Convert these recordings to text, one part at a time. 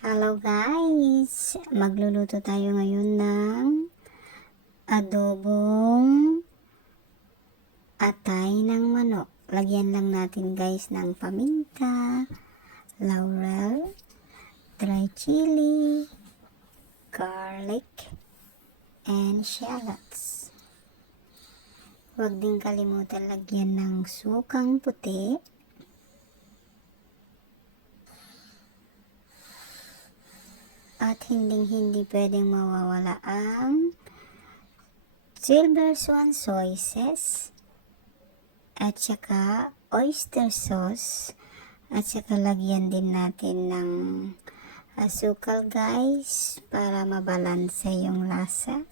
Hello guys! Magluluto tayo ngayon ng adobong atay ng manok. Lagyan lang natin guys ng paminta, laurel, dry chili, garlic, and shallots. Huwag din kalimutan lagyan ng sukang puti, at hindi pwedeng mawawala ang silver swan soy sauce at saka oyster sauce, at saka lagyan din natin ng asukal guys para mabalanse yung lasa.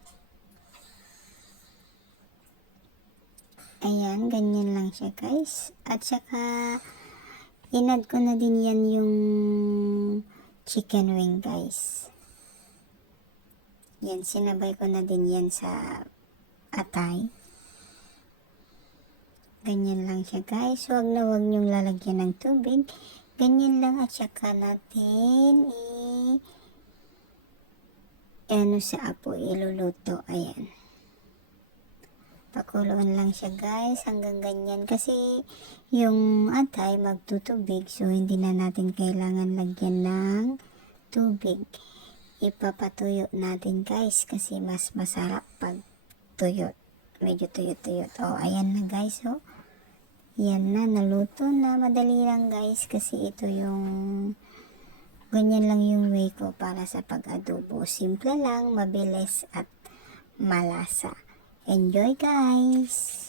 Ayan, ganyan lang siya guys. At saka inad ko na din yan yung chicken wing guys. Yan, sinabay ko na din yan sa atay. Ganyan lang siya guys. Huwag nyong lalagyan ng tubig. Ganyan lang, at saka natin sa apoy iluluto. Ayan. Pakuluan lang siya guys hanggang ganyan. Kasi yung atay magtutubig. So hindi na natin kailangan lagyan ng tubig. Ipapatuyo natin guys kasi mas masarap pag tuyot. Medyo tuyot-tuyot. Ayan na guys. Yan na, naluto na. Madali lang guys kasi ito yung ganyan lang yung way ko para sa pag-adobo. Simple lang, mabilis at malasa. Enjoy guys!